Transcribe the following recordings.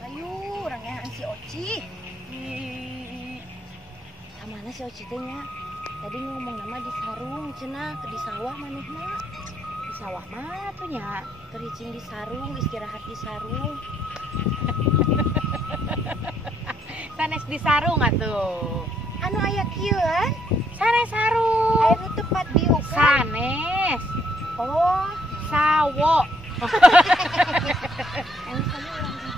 Ayo, orangnya si Oci. Kemana si Oci tanya? Tadi ngomong nama di sarung, cenah di sawah manehna. Di sawah mah tuh nya, kericing di sarung, istirahat di sarung. Sanes di sarung atuh. Anu aya kieu kan? Sanes sarung. Aya nu tepat diuk. Sanes. Oh, Sawo. anu saja urang di.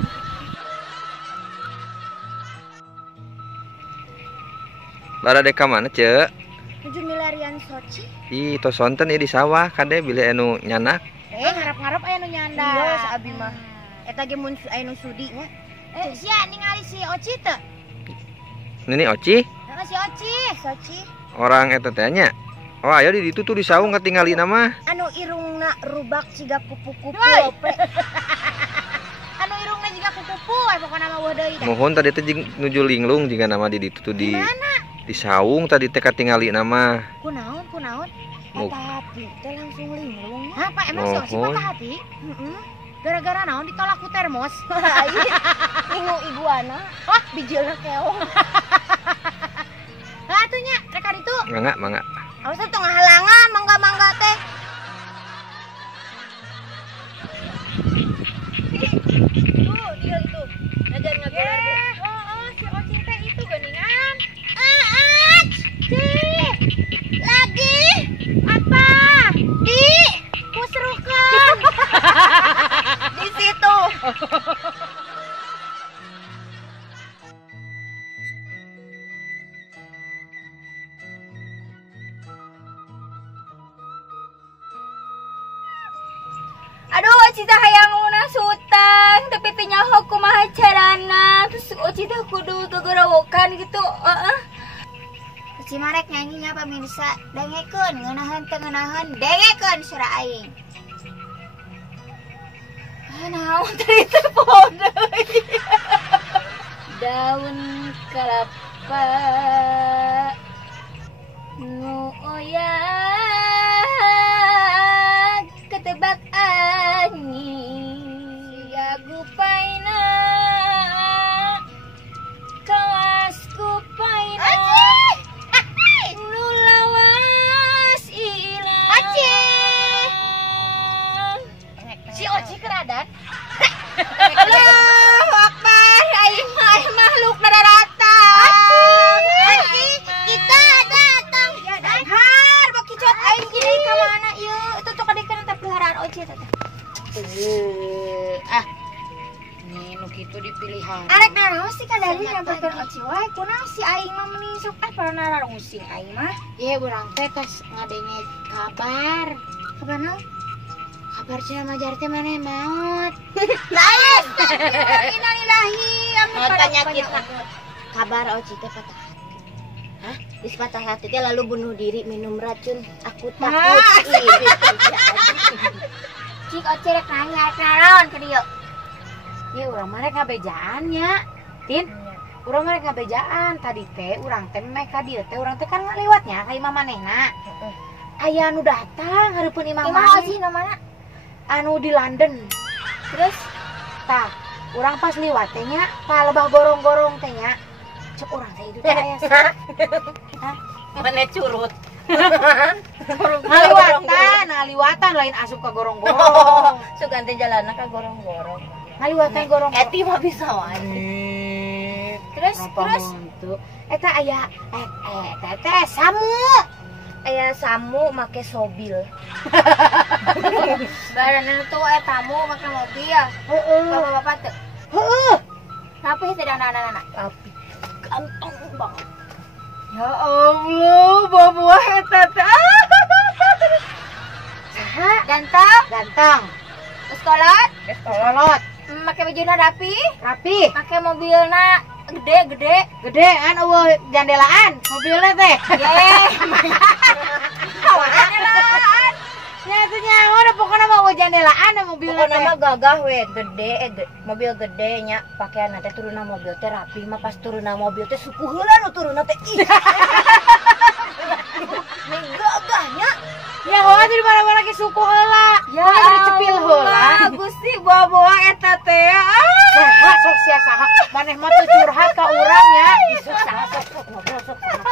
Barade ka mana, Cek? Nuju milarian Soci. Ih, tos sonten ieu di sawah kade bili anu nyanak. Ngarap-ngarap aya nu nyanda. Iya, Saabi mah. Eta ge mun aya nu sudi nya. Sia ningali si Oci teu? Nini Oci, Heeh si Oci, Soci. orang eta teh nya. Oh, ayo di ditu tuh di saung ketinggali nama. Anu irungna rubak ciga kupu-kupu. Anu irungna juga kupu-kupu, pokona mah weuh deui. Mohon tadi teh jeung nuju linglung jika nama di ditu tuh di saung tadi teh ketinggali nama. Kunaon? Muk. Patah hati teh langsung linglung. Apa emang si Oci Mohon. patah hati? Heeh. Gara-gara naon ditolak ku termos? Linglung iguana. Wah, bijilna keong. Lah atuh nya, rek ka ditu. Mangga. Awas teu ngahalangan mangga-mangga teh. Tuh, dia itu. Ngajar ngajar. Si Oci teh itu geuningan. Lagi Apa? di Kusrukeun. di situ. Aduh, Oci teh hayang lunas hutang, tapi teu nyaho kumaha carana. Terus Oci teh kudu gegerawokan gitu. Oci marek nyanyinya pemirsa. Dengekeun ngeunaheun teu ngeunaheun, dengekeun surah aing. Naon teh teh poho deui. Daun kelapa nu oyag ketebak angin sia gupaina kawas gupaina nu lawas ilang Si Oci keradan. Allahu Akbar, aing makhluk darata. Aci, kita datang. Ya dahar, baki cot aing gini ka mana ieu? Itu tuh kadikeun teh peliharaan Oci teh. Nih nu kitu dipilihan. Arek naon sih kadali nyamperkeun Oci wae kunaon si aing mah meni sok pernah narungsing aing mah. Iya urang teh tos ngadenge kabar. Kabar naon? Kabar cenah majar teh maneh maot. Lain, innalillahi amin Tanya pada kita. Kabar Oci teh patah hati. Hah? Geus patah hati teh lalu bunuh diri minum racun. Aku takut. Cik Oci rek nanya rek naon ke dieu. Ya urang mah rek ngabejaannya. Tin, urang mah rek ngabejaan. Tadi teh urang teh meh ka dieu teh urang teh kan ngaliwatnya ka imah manehna. Aya anu datang hareupeun imah Imah maneh. Oci na mana? Anu di London. Terus tah, urang pas liwat teh nya, ka lebah gorong-gorong teh nya. Cek urang teh itu teh aya sa. Hah? Mana curut? Ngaliwatan lain asup ka gorong-gorong. So ganti jalanna ka gorong-gorong. Ngaliwatan gorong-gorong. Eti mah bisa wae. Terus gitu. Eta aya teh samu. Aya samu make sobil. Badan itu tamu make mobil. Heeh. Bapak-bapak teh. Heeh. Tapi tidak anak-anak. Tapi ganteng banget. Ya Allah, buah-buah eta teh. Saha? Ganteng. Sekolot. Make bajuna rapi, make mobilna gede. Gede kan eueuh jandelaan mobilnya teh. Ye. Ya itu nyaho da pokona mah eueuh jandelaan mobilnya Pokona teh. mah gagah we, gede, mobil gede nya, pakaian teh turunna mobil teh rapi mah pas turunna mobil teh suku heula nu turunna teh. Ih. Nih gagahnya. Ya hoa di mana-mana ke suku heula. Ya cepil heula. Gusti buah-buah eta teh. Saha sok sia saha. Maneh mah teu curhat ka urang nya. Sok saha sok ngobrol sok saha.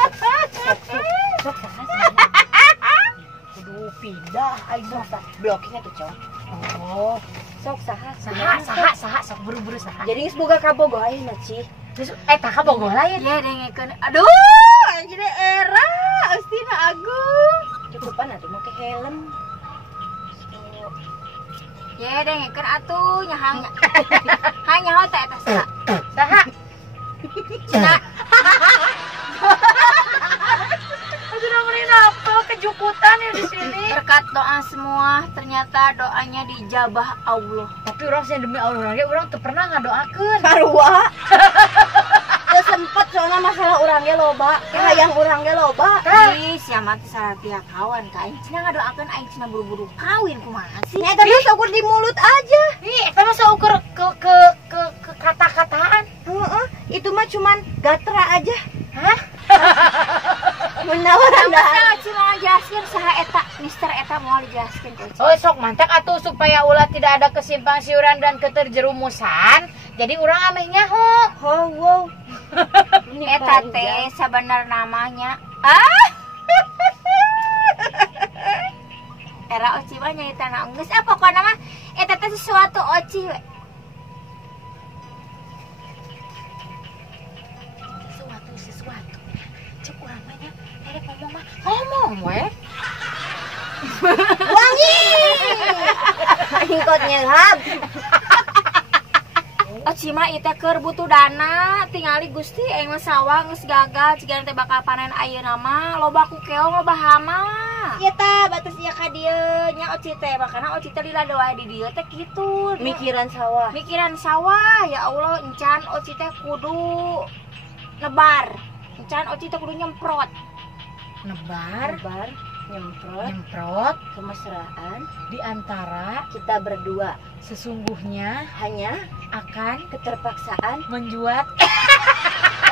Kudu pindah aing mah blokingnya tuh cowok. Oh, Sok saha. saha sok buru-buru saha. Jadi geus boga kabogoh ayeuna Ci. Terus eta ka bogoh lain. Ya dengekeun. Aduh, jadi era Ustina Agung. Cukupan atuh make helm. Ya dengekeun atuh nyahang. Hanya hot eta saha. Saha? Cina. Sudah merin apa kejuputan ya di sini. Berkat doa semua, ternyata doanya dijabah Allah. Tapi orang sih demi Allah lagi orang teu pernah ngadoakeun. Sarua. Teu sempet soalnya masalah urang ge loba. Hayang urang ge loba. Ih, siapa teh salah kawan ka aing cenah ngadoakeun aing cenah buru-buru kawin kumaha sih? Nya tadi ukur di mulut aja. Ih, eta mah saukur ke kata-kataan. Heeh, itu mah cuman gatra aja. Hah? Menawaran Nah, cuma jelaskeun saha eta, Mister eta moal dijelaskeun ku. Oh, sok mantek atuh supaya ulah tidak ada kesimpang siuran dan keterjerumusan. Jadi orang ameh nyaho. Oh, wow. Eta teh sabener namanya. Era oci mah nyaitana geus pokona mah eta teh sesuatu oci we. Sesuatu. Cek urang mah nya, erek ngomong mah ngomong we. Wangi. Aing kot nyelap. Oci mah ieu teh keur butuh dana, tingali Gusti aing mah sawah geus gagal cigan teh bakal panen ayeuna mah loba ku keong loba hama. Ieu tah batas ieu ka dieu. Nya oci teh makana oci teh lila doa di dieu teh kitu. Mikiran sawah. Mikiran sawah, ya Allah, encan oci teh kudu nebar. Encan oci teh kudu nyemprot. Nebar, Bar nyemprot nyemprot kemesraan di antara kita berdua sesungguhnya hanya akan keterpaksaan menjuat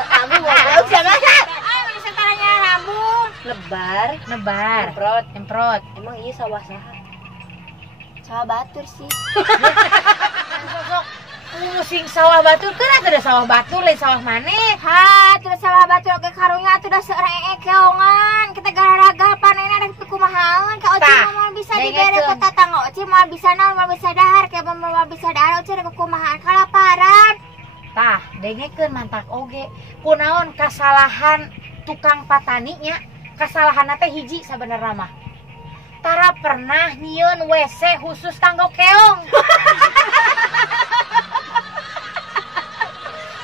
kamu ngobrol jangan Bisa taranya rambut. lebar nebar, nyemprot. nyemprot. Emang iya sawah saha? Sawah batur sih. Sosok pusing sawah batur kan ada sawah batur lain sawah maneh. Ha, terus sawah batur oke karunya atuh da seurang keongan. Kita gara-gara panen ada kumahaan ka oci Tah, mah bisa dengekeun. dibere ku tatangga oci mah bisa naon mah bisa dahar ke mah bisa dahar oci ada kumahaan kalaparan. Tah, dengekeun mantak oge. Kunaon kasalahan tukang patani nya? Kasalahan teh hiji sabenerna mah. Tara pernah nyieun WC khusus kanggo keong.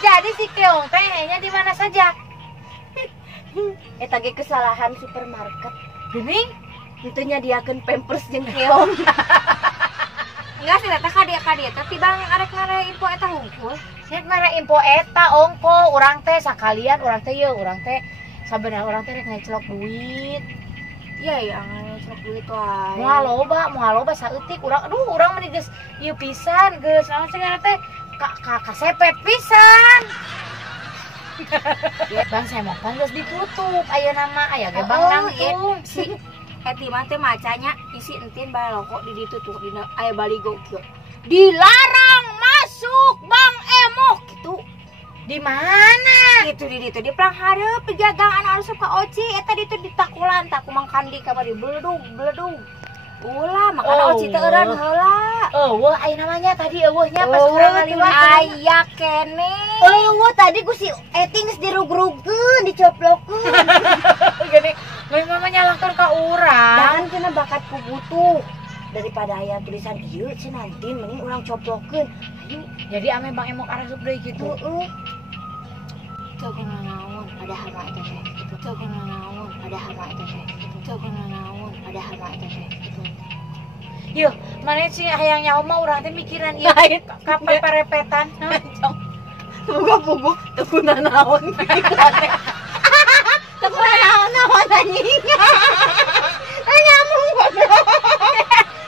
Jadi si keong teh nya di mana saja? Eta ge kesalahan supermarket. Geuning? Itu nyadiakeun pampers jeung keong. Enggak sih eta ka dia tapi bang arek ngare info eta hungkul. Nek mana info eta ongko urang teh sakalian urang teh yeuh urang teh sabenerna urang teh rek ngeclok duit. Iya ya ngecek duit wae. Moal loba saeutik urang urang mah geus ieu pisan geus naon sih ngaranna teh kasepet pisan. Bang semokan geus ditutup ayeuna mah aya ge bang nangtung. Si Eti mah teh macanya isi entin baloko di ditu tuh dina aya baligo kieu. Dilarang masuk Bang Emok gitu. Di mana? Gitu di ditu di pelang hareup penjagaan anu suka oci eta ditu ditakulan tak kumang kandi kamari bledug. Ulah makanya Oci teh eureun heula. Wah, ai namanya tadi eueuhnya pas kurang ngaliwat. Aya kene. Tadi ku si Eting geus dirugrugkeun, dicoplokeun. Gini, memang nyalahkan ka urang. Dan cenah bakat ku butuh. Daripada aya tulisan ieu cenah Tin mending urang coplokeun. Jadi ame Bang Emok arasup deui kitu. Heeh. Coba naon ada hama teh. Coba naon ada hama teh. Coba naon ada hama teh. Yeuh, mana sih hayang nyaho mah urang teh mikiran ieu kapan parepetan. Boga-boga teu naon. Teu naon anjing. Nyamung goblok.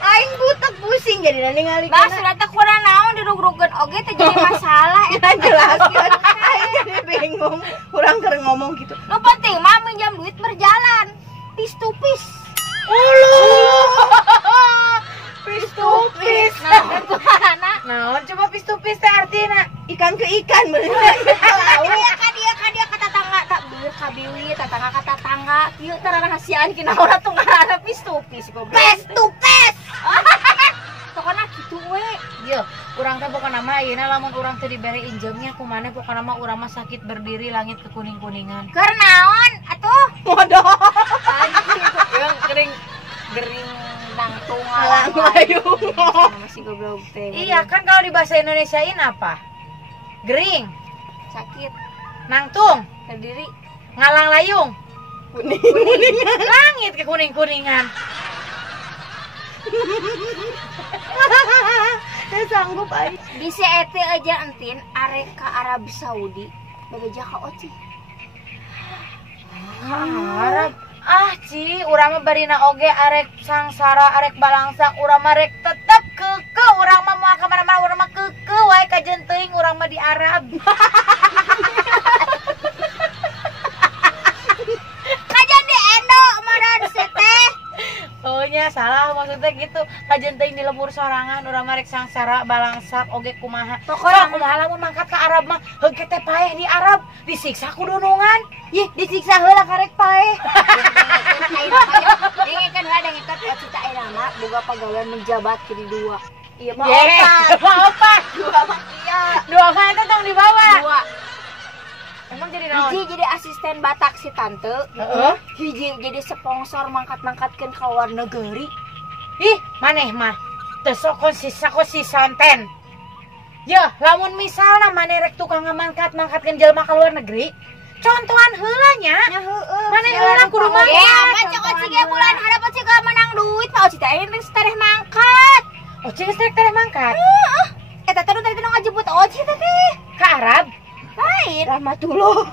Aing butek pusing jadi ningali. Bas sudah teh kurang naon dirugrugkeun oge teh jadi masalah Eta jelaskeun. Aing jadi bingung. Urang keur ngomong gitu. Nu penting mah minjam duit berjalan. Pis to pis. Pis-to-pis. Naon coba pis-to-pis teh artina? Ikan ke ikan bener. Kadia ka tetangga tak beueur ka biwi tetangga ka tetangga. Ieu teh rahasiaan kinaon atuh ngaranna pis to pis goblok. Pes tu pes. Pokona kitu we. Yeuh, urang teh pokona mah ayeuna lamun urang teh dibere injemnya kumaha pokona mah urang mah sakit berdiri langit kekuning-kuningan. Keur naon atuh? Bodoh. Anjing gering nangtung Alang layung. masih goblok teh. Iya kan kalau di bahasa Indonesiain apa? Gering, Sakit, nangtung, berdiri. ngalang layung, Kuning-kuningan. langit kekuning-kuningan. Saya sanggup aing. Bisa ete aja entin arek ka Arab Saudi bageja ka Oci. Arab. Ci, urang mah barina oge arek sangsara, arek balangsang, urang mah rek tetep keukeuh, urang mah moal ka mana-mana urang mah keukeuh wae kajen teuing urang mah di Arab. Kajan di Endo modal teh. Oh nya salah maksudnya gitu. Kajen teuing di lembur sorangan urang mah rek sangsara, balangsak oge kumaha. Pokoknya kumaha lamun mangkat ka Arab mah heuh teh paeh di Arab, disiksa ku dunungan. Yih, disiksa heula karek paeh. Dengekeun heula dengekeun Oci teh ayeuna mah boga pagawean menjabat jadi dua. Iya mah Apa? dua mah iya. Dua mah itu tong dibawa. Dua. Emang jadi naon? Hiji jadi asisten batak si tante. Heeh. Hiji jadi sponsor mangkat-mangkatkeun ka luar negeri. Ih, maneh mah teu sok konsisten. Ya, lamun misalna maneh rek tukang ngangkat-mangkatkeun jelema ka luar negeri, contohan heula nya. Ya heueuh. Maneh heula kudu mangkat. Ya, apa cek Oci ge bulan harap Oci ge menang duit, Pak Oci teh ente tereh mangkat. Oci geus rek tereh mangkat. Eta teh tadi nu ngajemput Oci teh teh. Ka Arab. Lain. Rahmatullah.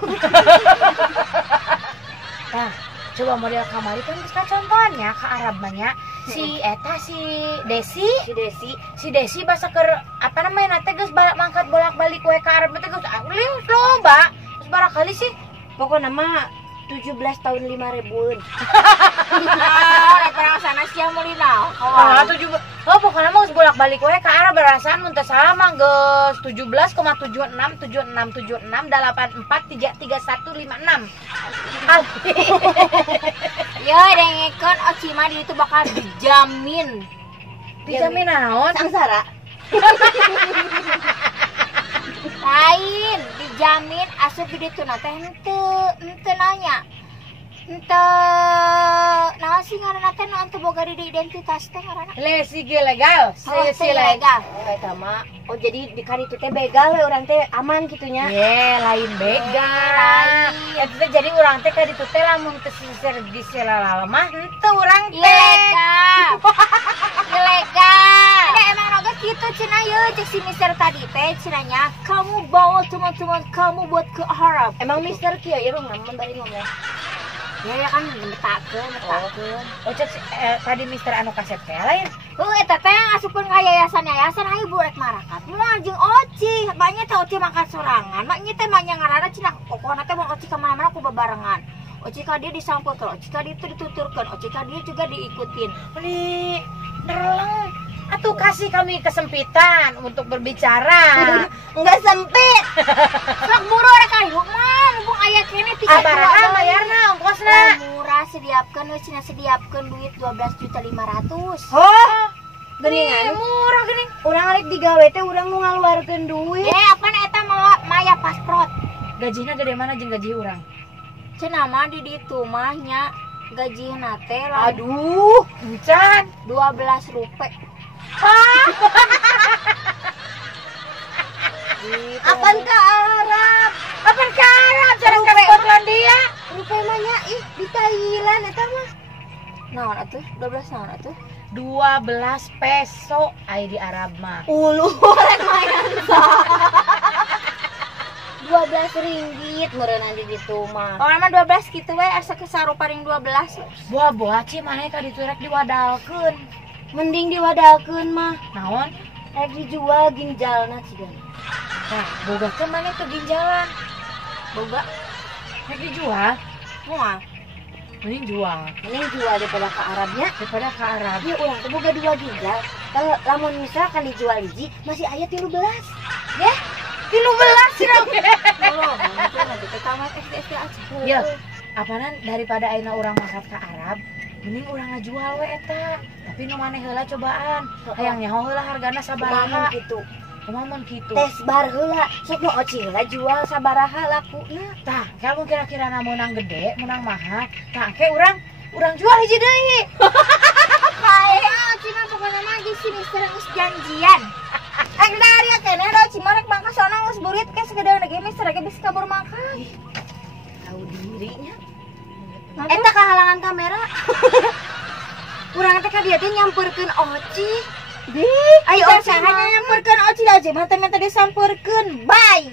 Nah, coba model kamari kan geus kacontohannya ka Arab mah nya. Si eta si Desi basa keur apa namanya teh geus mangkat bolak-balik we ka Arab teh geus leuwih loba. Terus barakali sih Pokoknya mah 17 tahun 5.000-an. Eta sana sia meuli naon? pokoknya mah geus bolak-balik we ka Arab barasan mun teu salah mah geus 17,76767684333156. Ya dengekeun Oci mah di itu bakal dijamin. Dijamin naon? Sangsara. Lain, dijamin asup di ditu na teh henteu nanya. Nah sih ngaranna teh nu henteu boga di identitas teh ngaranna. Lesi legal. Sesi legal. Eta mah oh jadi di kaditu teh begal we urang teh aman kitunya. Ye, lain begal. Eta teh jadi urang teh ka ditu teh lamun teu disela mah henteu urang teh. Ilegal. Ilegal. Ada emang noga kitu cenah ye cek si Mister tadi teh cenanya kamu bawa teman-teman kamu buat ke Arab. Emang Mister kieu ieu mah bari ngomong. Ya kan metakeun. Oh, cek tadi Mister anu kasep teh lain. Eta teh ngasupkeun ka yayasan ayo bu rek marakat. Moal jeung Oci, banyak teh Oci makan sorangan. Mak nya teh mah ngaranna cenah pokona teh mun Oci ka mana-mana ku bebarengan. Oci ka dia disampurkeun, Oci ka dia dituturkeun, Oci ka dia juga diikutin. Beli derleng. Atuh kasih kami kesempitan untuk berbicara. Enggak sempit. Sok buru rek ayo mah, mumpung aya kene 3 Abaraha bayarna ongkosna. Murah sediapkeun cina sediapkeun duit 12.500.000. Oh, Geningan murah geuning. urang rek digawe teh urang nu ngaluarkeun duit. Apa eta maya pasport. Gajina gede mana jeung gaji urang? Cenah mah di ditu mah nya gajina teh Aduh, encan. 12 rupiah. Apaan ka Arab? Apaan karep cara ke Skotlandia? Rupiah mah nya ih di Thailand eta mah. Naon atuh? 12 naon atuh? 12 peso ai di Arab mah. Ulu rek mayan sah. 12 ringgit meureun di ditu mah. Orang mah 12 gitu we asa kesarupa ring 12. Buah-buah ci maneh ka ditu rek diwadalkeun. Mending diwadalkeun mah. Naon? Rek dijual ginjalna cigan. Nah, boga ke maneh ke ginjalan. Boga Rek dijual, moal. mending jual Mending jual daripada ke Arabnya. daripada ke Arab. Ya urang teh boga 2 ginjal. Lamun misalkan dijual hiji masih aya 13. Ya, 13 sih. Tolong, itu nanti ke kamar SD aja. Ya, apanan daripada ayeuna urang mangkat ke Arab, mending urang ngajual we eta. Tapi nu maneh heula cobaan. Hayang nyaho heula hargana kumaha sabaraha. kitu. Kumaha mun kitu. Tes bar heula, sok nu oci heula jual sabaraha lakuna. Tah, kamu kira-kira menang gede, menang mahal. Tah, ke urang jual hiji deui. Kayak cina pokoknya mah di sini sering janjian. Dari ya kene ada cimarek mangka sono geus burit ke segede lagi mister ge bisa kabur makan. Tahu dirinya. Nanti Eta kahalangan kamera. Urang teh ka dieu teh nyamperkeun oci. ayo usaha nyamperkeun oci aja mah teh minta disamperkeun. Bye.